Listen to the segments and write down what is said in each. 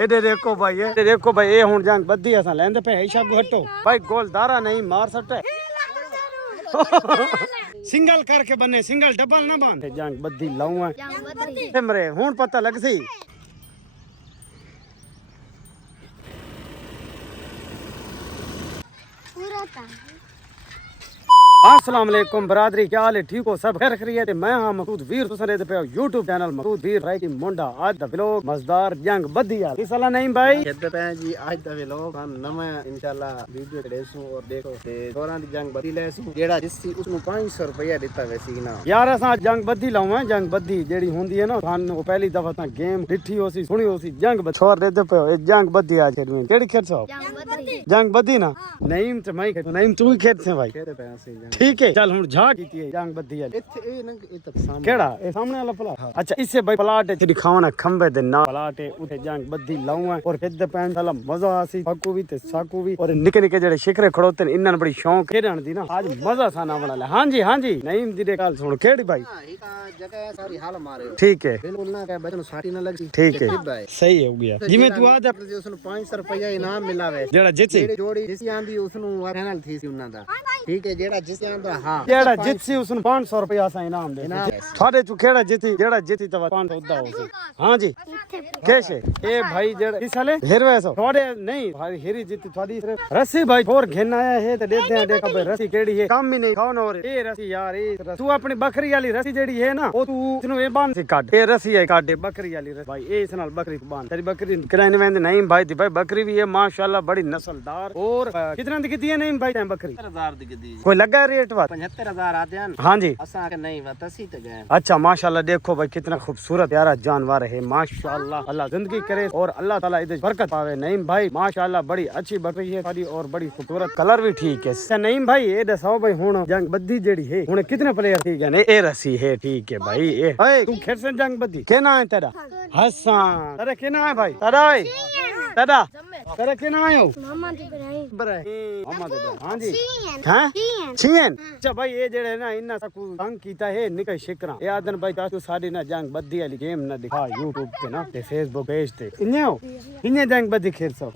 इधर देखो भाई ये देखो भाई ये हुन जंग बद्दी असा लेंदे पे हिशा हटो भाई गोलदारा नहीं मार सकते सिंगल करके बने सिंगल डबल ना बन जंग बद्दी लाऊं है मरे हुन पता लग सी अस्सलाम वालेकुम बरादरी क्या हाल है ठीक हो सब खैर खैरियत है मैं हां मसूद वीर तुम रहते पे YouTube चैनल मसूद वीर भाई की मुंडा आज दा व्लॉग मजेदार जंग बद्दिया इस साला नहीं भाई कहते पे जी आज दा व्लॉग हम नवा इंशाल्लाह वीडियो देसू और देखो ते दौरान दी जंग बद्दी लेसू जेड़ा जिससी उसनु 500 रुपया दिता वैसी ना यार असा जंग बद्दी लाऊं है जंग बद्दी जेड़ी हुंदी है ना थानू पहली दफा ता गेम डिठी होसी सुनी होसी जंग बद्दी छोर देते पे ए जंग बद्दी आज खेड में केड़ी खेड सो जंग बद्दी ना नईम ते मैं खेड नईम तू खेड से भाई कहते पे ऐसे ठीक है चल हुन झा कीती है जंग बद्दी वाली इथे ए नंग ए तक सामने केड़ा ए सामने वाला प्लाट अच्छा इससे भाई प्लाट है दिखावना खंबे दे ना प्लाट है उठे जंग बद्दी लाऊं है और खेद पैन साला मजा आसी फाकू भी ते साकू भी और निके निके जेड़े शिखरे खड़ोते ने इन्ना बड़ी शौक खेडण दी ना आज मजा साना बना ले हां जी नईम जी दे काल सुन केड़ी भाई जगह सारी हाल मारे ठीक है बिल्कुल ना कह बचन साटी ना लगी ठीक है सही हो गया जिਵੇਂ तू आज उसनु 500 रुपया इनाम मिला वे जेड़ा जित्सी जोड़ी जिस आंदी उसनु फाइनल थी सी उन्ना दा ठीक है जेड़ा जिस आंदा हां जेड़ा जित्सी उसनु 500 रुपया सा इनाम दे थारे तू केड़ा जित्ती जेड़ा जित्ती तवा 500 उदा होसी हां जी कैसे ए भाई जेड़ा इस साले हेरवे सो थोड़े नहीं भाई हेरी जित्ती थोड़ी रस्सी भाई और घेन आया है ते देते हैं देखो भाई रस्सी केड़ी है काम ही नहीं खाओ ना और ए रस्सी यार ए तू अपनी बकरी वाली रस्सी जेड़ी है ना ओ तू इसनु ए बांध से काट ए रस्सी है काटे बकरी वाली रस्सी भाई ए इस नाल बकरी को बांध तेरी बकरी किराने में नहीं भाई दी भाई बकरी भी है माशाल्लाह बड़ी नस्लदार और कितना दी कितनी है नहीं भाई टाइम बकरी 7000 दी दी कोई लगा रेट बात 75000 आते हैं हां जी असा के नहीं वतसी ते गए अच्छा माशाल्लाह देखो भाई कितना खूबसूरत प्यारा जानवर है माशाल्लाह अल्लाह जिंदगी करे और अल्लाह ताला इधर बरकत पावे नईम भाई माशाल्लाह बड़ी अच्छी बकरी है सारी और बड़ी खूबसूरत कलर भी ठीक है नईम भाई ये दसो भाई हुन जंग बद्दी जेड़ी है हुन कितने प्लेयर ठीक है ए रसी है ठीक है भाई ए तू खेल से जंग बद्दी केना है तेरा हसन तेरा केना है भाई तेरा तेरा केना आयो मोहम्मद इब्राहिम हां जी हां छियन अच्छा भाई ये जेड़े ना इन्ना सकू तंग कीता है निके शिकरा ए आदन भाई तू साडी ना जंग बद्दी वाली गेम ना दिखा YouTube पे ना ते Facebook पेज ते इन्ने जंग बद्दी खेल सो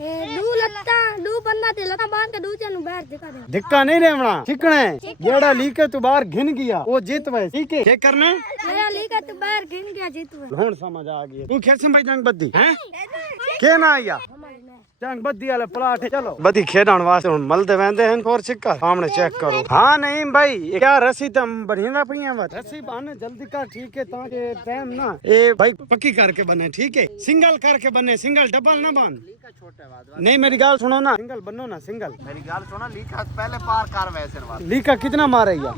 दू बन्ना ते लता बांध के दूजे नु बाहर दिखा दे धिक्का नहीं रेवना चिकना है जेड़ा लीके तू बाहर घिन गया वो जीत वे ठीक है क्या करना मेरा लीके तू बाहर गिन गया जीत वे हुन समझ आ गई तू खेल भाई जंग बद्दी हैं के ना आया जंग बद्दी वाले प्लाट है चलो बद्दी खेडण वास्ते हुन मलदे वेंदे हैं और सिक्का सामने चेक करो हां नहीं भाई क्या रस्सी तुम बढ़िया पईया मत रस्सी बाने जल्दी कर ठीक है ताकि टाइम ना ए भाई पक्की करके बने ठीक है सिंगल करके बने सिंगल डबल ना बन नहीं मेरी गाल सुनो ना सिंगल बनो ना सिंगल मेरी गाल सुनो लीका पहले पार कर वैसे लीका कितना मारे या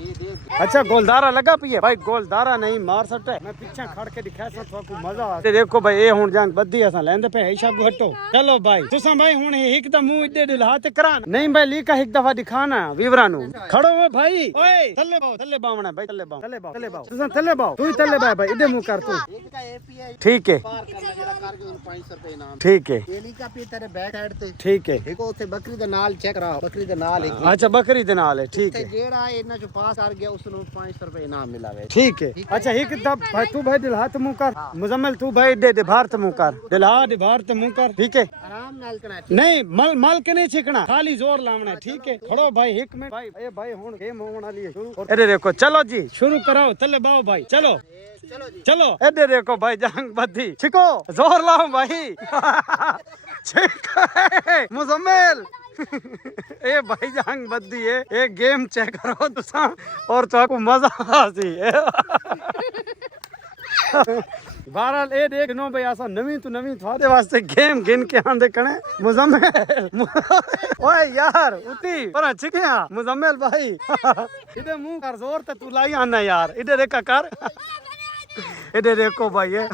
अच्छा गोलदारा लगा पिए भाई गोलदारा नहीं मार सकते मैं पीछे खड़ के दिखा सकता को मजा आ देखो भाई ए हुन जंग बद्दी असा लेंदे पे हिशा हटो चलो भाई तुसा भाई हुन एक दा मुंह इडे ढिल हाथ करा नहीं भाई लीका एक दफा दिखाना वीवरा नु खड़ो हो भाई ओए थल्ले बावना भाई थल्ले बाव तुसा थल्ले बाव तू थल्ले बाव भाई इडे मुंह कर तू ठीक है ठीक है ये लीका पे तेरे बैक साइड ते ठीक है देखो उथे बकरी दे नाल चेक करा बकरी दे नाल एक अच्छा बकरी दे नाल है ठीक है जेड़ा इना जो पास कर गया उसनु 500 रुपए इनाम मिला वे ठीक है अच्छा एक दब भाई तू भाई दिल हाथ मुंह कर मुजम्मिल तू भाई दे भारत मुंह कर दिल हाथ भारत मुंह कर ठीक है आराम नाल करना नहीं मल के नहीं छिकना खाली जोर लावना है ठीक है खड़ो भाई एक मिनट भाई ए भाई हुन गेम होने वाली है शुरू अरे देखो चलो जी शुरू कराओ तले बाओ भाई चलो चलो ए देखो भाई जंग बद्दी छिको जोर लाओ भाई मुजम्मिल ए भाई जंग बद्दी है एक गेम चेक करो तुसा और तो मजा आसी बहरहाल ए देख नो भाई ऐसा नवी तो नवी थारे वास्ते गेम गिन के आंदे कने मुजम्मिल ओए यार उठी पर छिकया मुजम्मिल भाई इधर मुंह कर जोर ते तू लाई आना यार इधर देखा कर इधर देखो भाई ये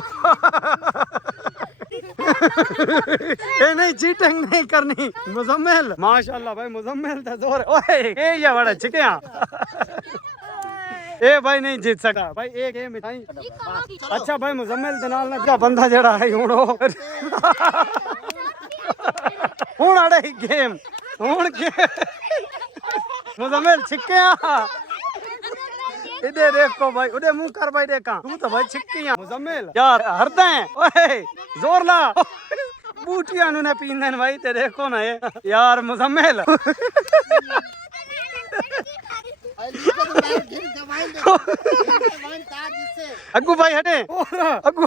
ए नहीं चीटिंग नहीं करनी मुजम्मिल माशाल्लाह भाई मुजम्मिल दा जोर ओए ए या बड़ा छिकया ए भाई नहीं जीत सका भाई एक गेम अच्छा भाई मुजम्मिल दनाल ने क्या बंदा जड़ा है हुन आड़े गेम हुन के मुजम्मिल छिक्किया इधर देखो भाई उधे मुंह कर भाई देखा तू तो भाई छिक्किया मुजम्मिल यार हरदा है ओए जोर ला बूटिया नु ने पींदे न भाई ते देखो ना ये यार मुजम्मिल अग्गू भाई हटे अग्गू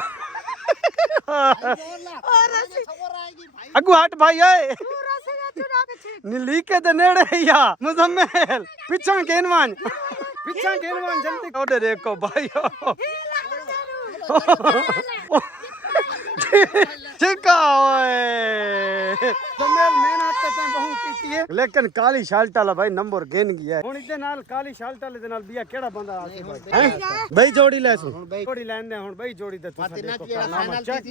अग्गू हट भाई आए नीली के ते नेड़े या मुजम्मिल पिछा केनवान जल्दी ओडे देखो भाई चिका ओए जमेल मेहनत ते बहु कीती है लेकिन काली शाल्टा ला भाई नंबर गेन गया हुन इदे नाल काली शाल्टा ले दे नाल बिया केड़ा बंदा आके भाई हैं भाई जोड़ी ले सु जोड़ी लेन दे हुन भाई जोड़ी ते तू देखो नाम चेक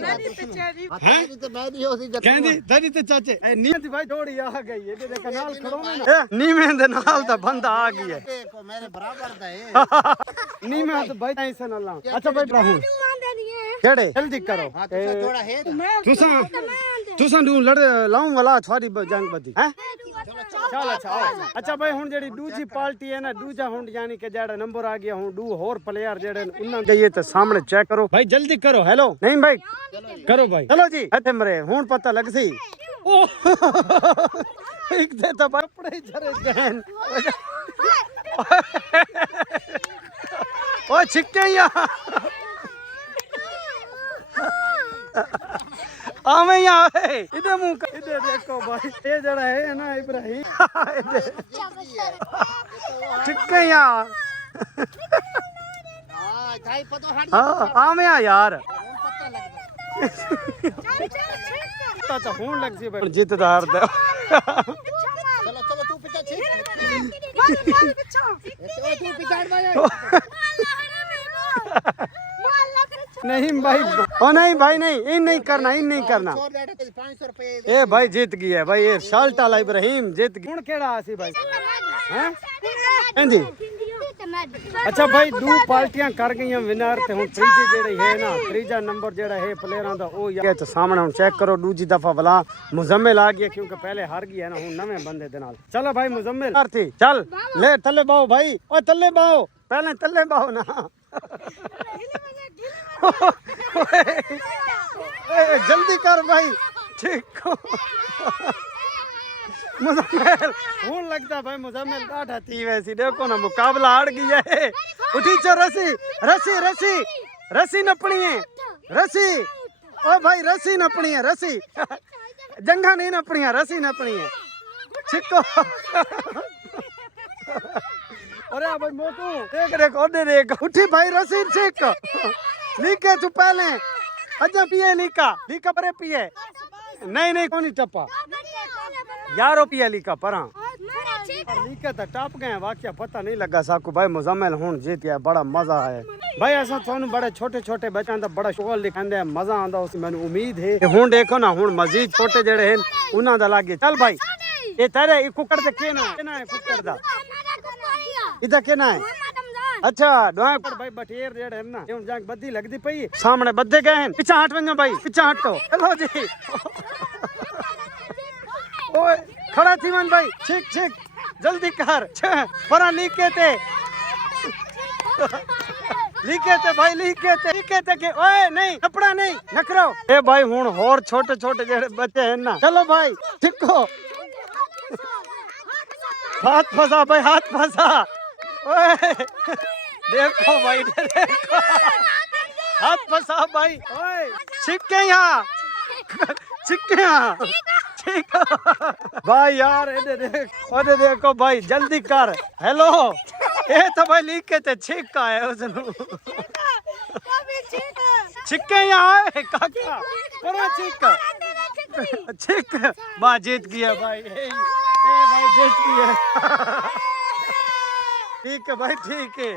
हैं ते मैं दी होसी कहंदी दरी ते चाचे ए नींद भाई जोड़ी आ गई है दे नाल खड़ो ना नी में दे नाल दा बंदा आ गया देखो मेरे बराबर दा है नी में तो भाई ऐसा ना ला अच्छा भाई रहूं केड़े जल्दी करो थोड़ा है तुसा नू लड़ लाऊं वाला थारी जंग बदी हैं चल अच्छा भाई हुन जेडी दूजी पार्टी है ना दूजा हुन यानी के जेड़ा नंबर आ गया हुन दू होर प्लेयर जेड़े उन्ना गई ते सामने चेक करो भाई जल्दी करो हेलो नहीं भाई करो भाई चलो जी हथे मरे हुन पता लग सी एक दे तो कपड़े जरे देन ओ छिक्के या आवे यहाँ इधर मुंह इधर देखो भाई ये जरा है ना इब्राहिम ठीक है यार हाँ आवे यार अच्छा फोन लग सी भाई जीतदार दे चलो तू पीछे नहीं भाई ओ नहीं भाई नहीं इन नहीं करना 500 रुपए ए भाई जीत गया है भाई ये शाल्टा ला इब्राहिम जीत गया केड़ा आसी भाई हैं हां जी अच्छा भाई दो पार्टियां कर गई विनर ते हुन त्रीजी जेड़ी है ना त्रीजा नंबर जेड़ा है प्लेयरां दा ओ ये तो सामने हुन चेक करो दूजी दफा वाला मुजम्मिल आ गया क्योंकि पहले हार गया ना हुन नवे बंदे दे नाल चलो भाई मुजम्मिल आरती चल ले तल्ले बाओ भाई ओ तल्ले बाओ पहले तल्ले बाओ ना जल्दी कर भाई ठीक मुजम्मिल हूं लगता भाई मुजम्मिल डाढ़ा थी वैसी देखो ना मुकाबला हार गया है उठी चो रसी नपनी है रसी ओ भाई रसी नपनी है रसी जंगा नहीं नपनी है रसी नपनी है छिको अरे भाई मोटू देख ओदे देख उठी भाई रसी छिक लीके तू पहले अच्छा पिए लीका परे पिए नहीं कौन टप्पा यारो पिए लीका परा लीके तो टप गए वाकया पता नहीं लगा साकू भाई मुजम्मिल हुन जीत गया बड़ा मजा आया भाई ऐसा थानू बड़े छोटे बच्चों दा बड़ा शोल दिखांदे मजा आंदा उस मैंने उम्मीद है हुन देखो ना हुन मजीद छोटे जेड़े हैं उन्हां दा लागे चल भाई ये तेरे कुकड़ दे केना है कुकड़ दा इदा केना है अच्छा दुआ पर भाई बटेर जेड़े हैं ना हुन जंग बद्दी लगदी पई सामने बद्दे गए हैं पीछे हट वणो भाई पीछे हटो चलो जी ओए खड़ा थी मन भाई ठीक जल्दी कर परा लीके ते भाई के ओए नहीं कपड़ा नहीं नखरो ए भाई हुन और छोटे जेड़े बच्चे हैं ना चलो भाई ठीक हो हाथ फंसा भाई हाथ फंसा ओए देखो भाई देखो हाथ फंसा भाई ओए छिक्के यहाँ ठीक भाई यार ओदे देखो भाई जल्दी कर हेलो ये तो भाई लिख के ते छिक्का है उसनु छिक्के यहाँ है काका पूरा छिक्का बा जीत गया भाई ए भाई जीत गया ठीक है भाई ठीक है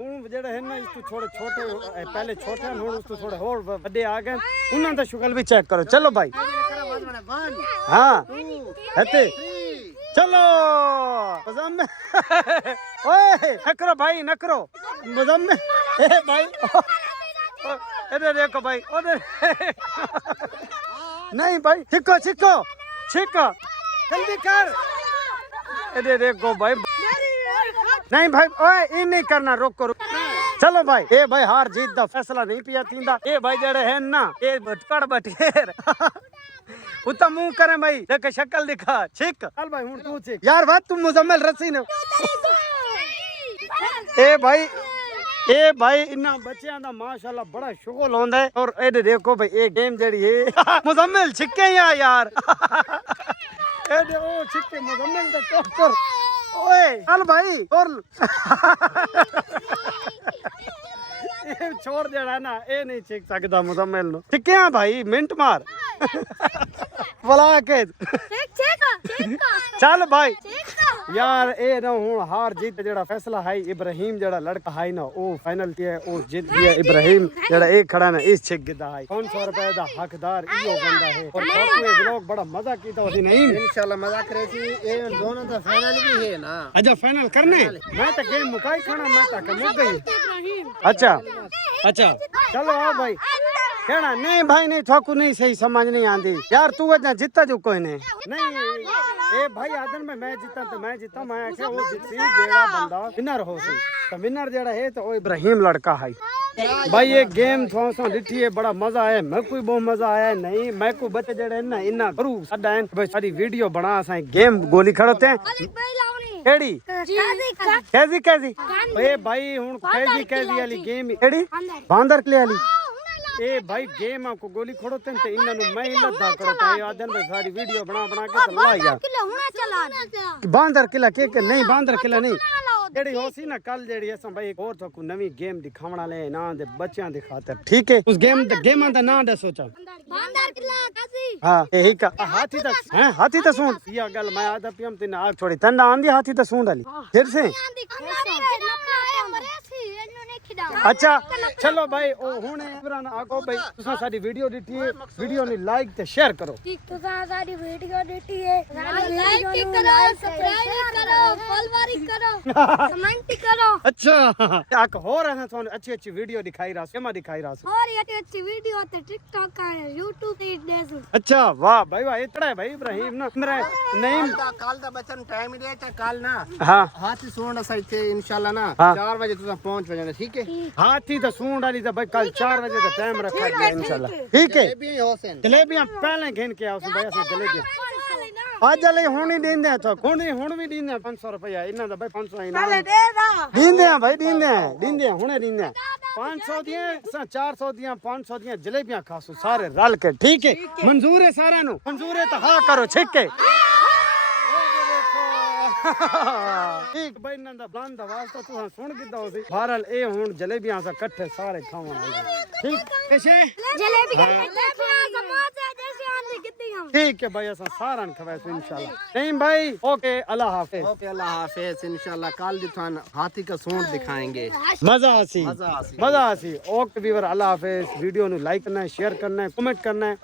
जेड़ा है ना इसको थोड़े छोटे पहले छोटे हैं हुन उसको थोड़े और बड़े आ गए उन्हां दा शुगल भी चेक करो चलो भाई हां हते चलो मुजम्मिल ओए नकरो भाई नकरो मुजम्मिल ए भाई इधर देखो भाई उधर नहीं भाई छिको जल्दी कर इधर देखो भाई नहीं भाई ओए ये नहीं करना रोको चलो भाई ए भाई हार जीत दा फैसला नहीं पिया थींदा ए भाई जड़े है ना ए भटकड़ बटेर उतना मुंह करे भाई देख शक्ल दिखा छिक चल भाई हुन तू छिक यार बात तुम मुजम्मिल रसी ने ए भाई इन्ना बच्चियां दा माशाल्लाह बड़ा शुगल होंदा है और ए देखो भाई ए गेम जड़ी है मुजम्मिल छिके यार ए दे ओ छिके मुजम्मिल दा टॉपर ओए चल भाई और छोड़ देना ना ए नहीं छिक सकदा मुजम्मिल नु छिके भाई मिनट मार वला के चल भाई यार ए ना हुन हार जीत जेड़ा फैसला है इब्राहिम जेड़ा लड़का है ना ओ फाइनल किया है और जीत गया इब्राहिम जेड़ा एक खड़ा ना इस छिक गिदा है 500 रुपए दा हकदार इयो बंदा है और बापू ये व्लॉग बड़ा मजा कीता होसी नहीं इंशाल्लाह मजा करे सी ए दोनों दा फाइनल भी है ना अच्छा फाइनल करने मैं तो गेम मुकाई खाना मैं तो मुक गई अच्छा अच्छा चलो आओ भाई कहना नहीं भाई नहीं थोकू नहीं सही समझ नहीं आंदी यार तू वजह जीता जो कोई नहीं ए भाई आदन में मैं जीता तो मैं जीता मैं आखे वो जीती जेड़ा बंदा विनर हो सी तो विनर जेड़ा है तो वो इब्राहिम लड़का है भाई ये गेम थोड़ा डिठी है बड़ा मजा आया मैं कोई बहुत मजा आया नहीं मैं को बच्चे जेड़े ना इना करू साडा है भाई सारी वीडियो बना असा गेम गोली खड़ोते हैं केड़ी कैसी कैसी ए भाई हुन कैसी वाली गेम केड़ी बांदर के वाली ए भाई गेम आपको गोली खड़ोते हैं तो इन्होंने मैं लद्दा करता है आदन भाई सारी वीडियो बना के तो ला यार बांदर किला के नहीं बांदर किला नहीं जेड़ी होसी ना कल जेड़ी असा भाई एक और तो नवी गेम दिखावना ले ना दे बच्चियां दिखाते ठीक है उस गेम दा नाम दसो चा बांदर किला कासी हां यही का हाथी तो सुन ये गल मैं आदा पियम ते ना थोड़ी तंदा आंदी हाथी तो सुन डाली फिर से अच्छा चलो भाई ओ हुने पुराना आगो भाई तुसा साडी वीडियो दिती है वीडियो ने लाइक ते शेयर करो ठीक तुसा साडी वीडियो दिती है लाइक करो सब्सक्राइब करो फॉलोइंग करो कमेंट करो अच्छा आक हो रहा था अच्छी अच्छी वीडियो दिखाई रहा सेमा दिखाई रहा और ये अच्छी वीडियो ते टिकटॉक का YouTube पे देसु अच्छा वाह भाई वाह इतना है भाई इब्राहिम ना मेरा नहीं काल दा बचन टाइम दे चा काल ना हां हाथी सोना सही थे इंशाल्लाह ना 4 बजे तुसा पहुंच जाना ठीक है हाथी तो सूंड वाली तो भाई कल 4 बजे का टाइम रखा गया इंशाल्लाह ठीक है जलेबियां पहले घेन के आओ भाई ऐसे जलेबियां आज जले हुन ही दींदे तो हुन भी दींदे 500 रुपया इना दा भाई 500 इना दींदे भाई दींदे हुने दींदे 500 दियां 400 दियां 500 दियां जलेबियां खासो सारे रल के ठीक है मंजूर है सारा नु मंजूर है तो हां करो छिके ठीक भाई नंदा बंद वास्ता तू सुन किदा होसी भारल ए हुन जलेबियां सा इकट्ठे सारे खावन ठीक कैसे जलेबी समोसा जैसे आंदी कितनी हम ठीक है भाई असा सारा खवाए इंशाल्लाह नहीं भाई ओके अल्लाह हाफिज ओके अल्लाह हाफिज इंशाल्लाह कल दिखान हाथी का सूंड दिखाएंगे मजा आसी ओके व्यूअर अल्लाह हाफिज वीडियो नु लाइक करना है शेयर करना है कमेंट करना है